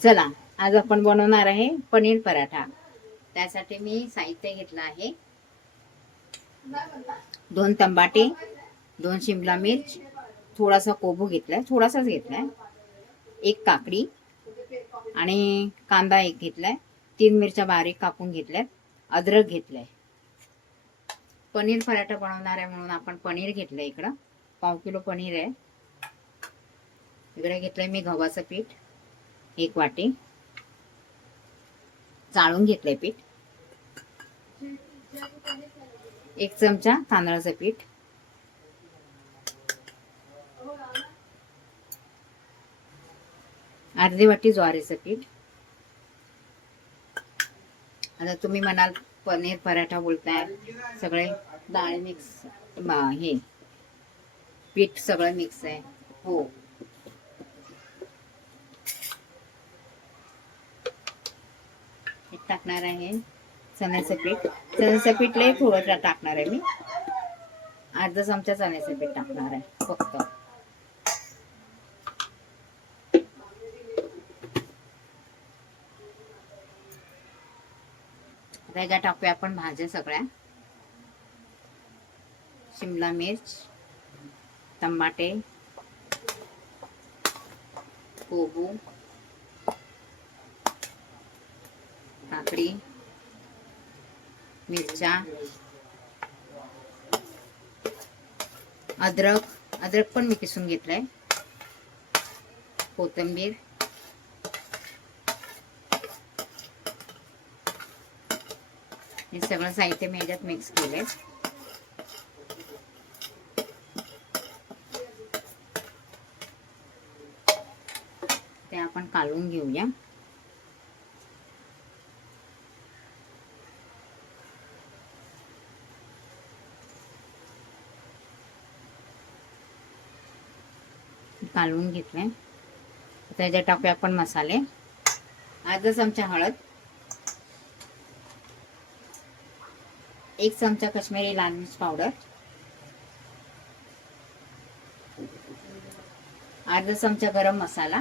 चला आज आपण बनवणार आहे पनीर पराठा. त्यासाठी मी साहित्य घेतलं आहे. दोन तंबाटे दोन शिमला मिर्च थोडासा कोबू घेतलाय थोडासाच घेतलाय. एक काकडी आणि कांदा एक घेतलाय. तीन मिरच्या बारीक कापून घेतल्यात. अद्रक घेतलंय. पनीर पराठा बनवणार आहे म्हणून आपण पनीर घेतलंय इकडं. पाव किलो पनीर आहे. इकडे घेतलंय मी गव्हाचं पीठ. एक वाटी. चाळून घेतलंय पीठ. एक चमचा तांदळाचं पीठ. अर्धी वाटी ज्वारीचं पीठ. आता तुम्ही म्हणाल पनीर पराठा बोलताय सगळे डाळ मिक्स हे. पीठ सगळं मिक्स आहे. हो हे टाकणार आहे चण्याचं पीठ. चण्याचं पीठ लय थोडं टाकणार आहे मी. अर्धा चमचा चण्याचं पीठ टाकणार आहे फक्त. वेगळ्या टाकूया आपण भाज्या सगळ्या. शिमला मिर्च टमाटे कोबू. काकडी मिरच्या अद्रक अद्रक पण मी किसून घेतलंय. कोथिंबीर हे सगळं साहित्य मी याच्यात मिक्स केलंय ते आपण काढून घेऊया कालवून घेतले. याच्यात टाकूया आपण मसाले. अर्धा चमचा हळद. एक चमचा काश्मीरी लाल मिर्च पावडर. अर्धा चमचा गरम मसाला.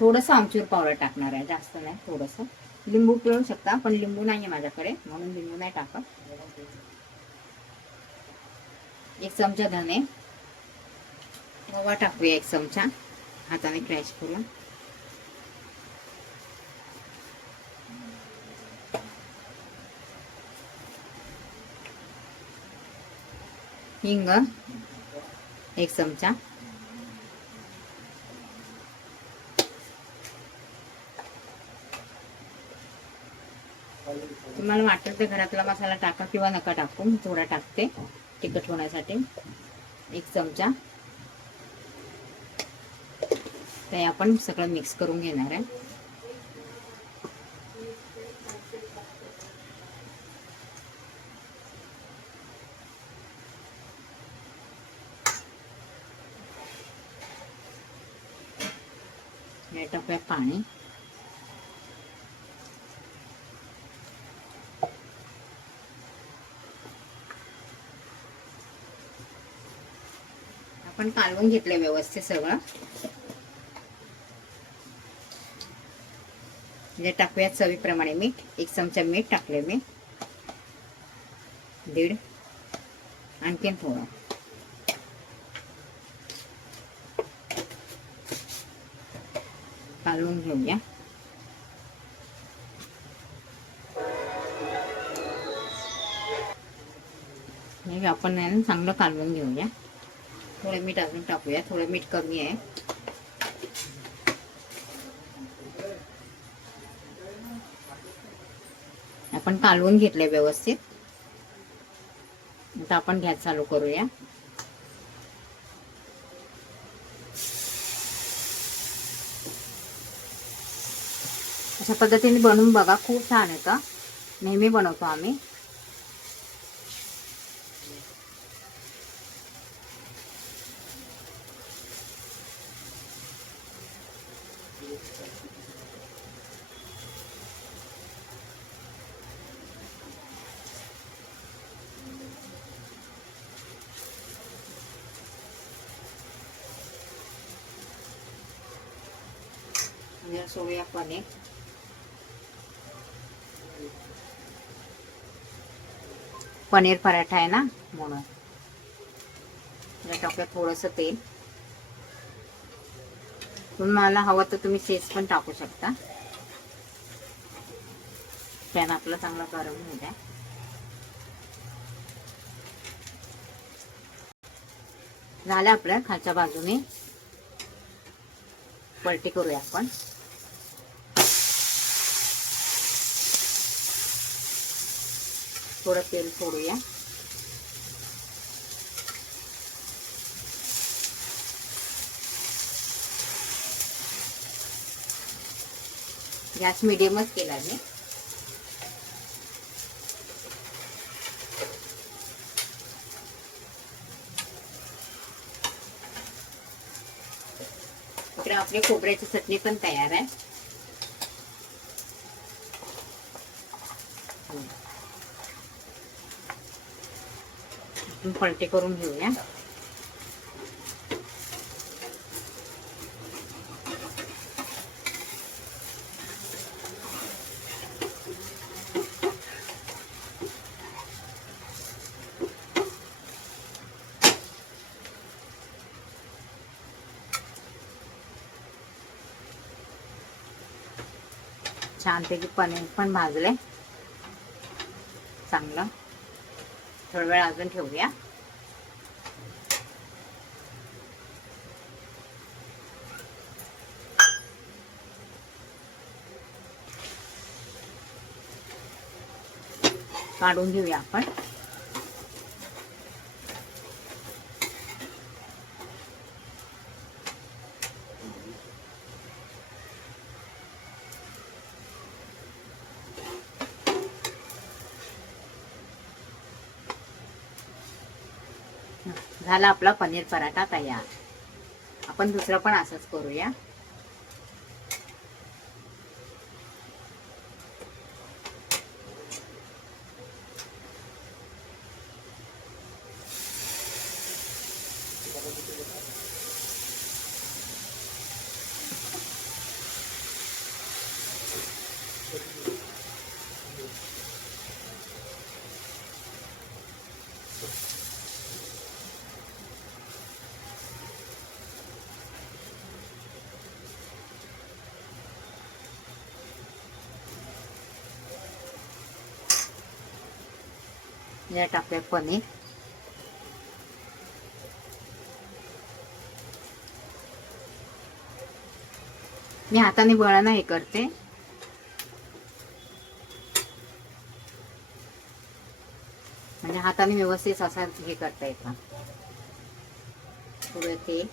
थोडस आमचूर पावडर टाकणार आहे. जास्त नाही थोडस. लिंबू पिळू शकता पण लिंबू नाही आहे माझ्याकडे म्हणून लिंबू नाही टाकत. एक चमचा धने. रवा टाकूया एक चमचा. हाताने क्रॅश करून. हिंग एक चमचा. तुम्हाला वाटेल तर घरातला मसाला टाका किंवा नका टाकू मी थोडा टाकते. तिखट होण्यासाठी एक चमचा. ते आपण सगळं मिक्स करून घेणार आहे. हे टाकूया पाणी. आपण कालवून घेतलंय व्यवस्थित सगळं. म्हणजे टाकूया चवीप्रमाणे मीठ. एक चमचा मीठ टाकले मी. दीड. आणखीन थोडं. कालवून घेऊया. आपण चांगलं कालवून घेऊया. थोडे मीठ अजून टाकूया. थोडं मीठ कमी आहे. आपण कालवून घेतलंय व्यवस्थित. आता आपण गॅस चालू करूया. अशा पद्धतीने बनवून बघा. खूप छान येतं. नेहमी बनवतो आम्ही. जरा सोडूया पनीर पनीर पराठा आहे ना म्हणून. या टाकूया थोडंसं तेल. तुम्हाला हवं तर तुम्ही सेस पण टाकू शकता. पॅन आपला चांगला गरम होऊ द्या. झालं आपल्या खालच्या बाजूने. पलटी करूया आपण. थोडं तेल सोडूया. गॅस मिडियमच केला मी. इकडे आपली खोबऱ्याची चटणी पण तयार आहे. आपण पलटे करून घेऊया. छानपैकी पनीर पण भाजले चांगलं थोडा वेळ अजून ठेवूया. काढून घेऊया आपण. झाला आपला पनीर पराठा तयार. आपण दुसरं पण असंच करूया. या टाकूया पनीर मी हाताने बळाना हे करते म्हणजे हाताने व्यवस्थित असा हे करता येतं थोडं तेल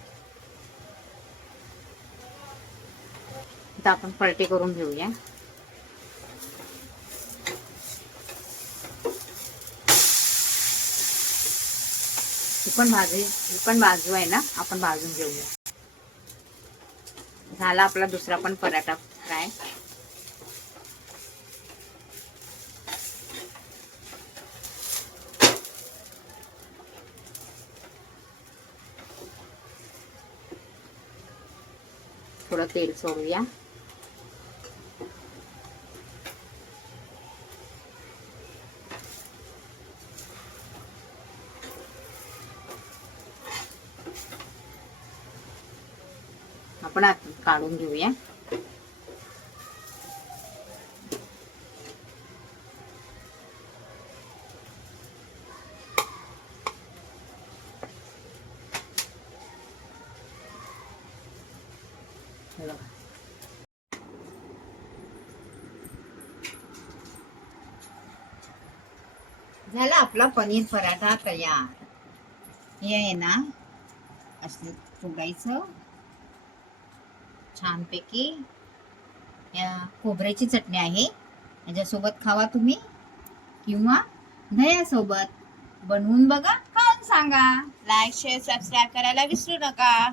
आता आपण पलटी करून घेऊया ही पण भाजी ही पण बाजू आहे ना आपण भाजून घेऊया. झाला आपला दुसरा पण पराठा फ्राय. थोडं तेल सोडूया. आपण आत- काढून घेऊया. झाला आपला पनीर पराठा तयार. हे आहे ना असं फोडायचं छानपैकी या खोबऱ्याची चटणी आहे. याच्यासोबत खावा तुम्ही किंवा दह्यासोबत. बनवून बघा खाऊन सांगा. लाईक शेअर सबस्क्राईब करायला विसरू नका.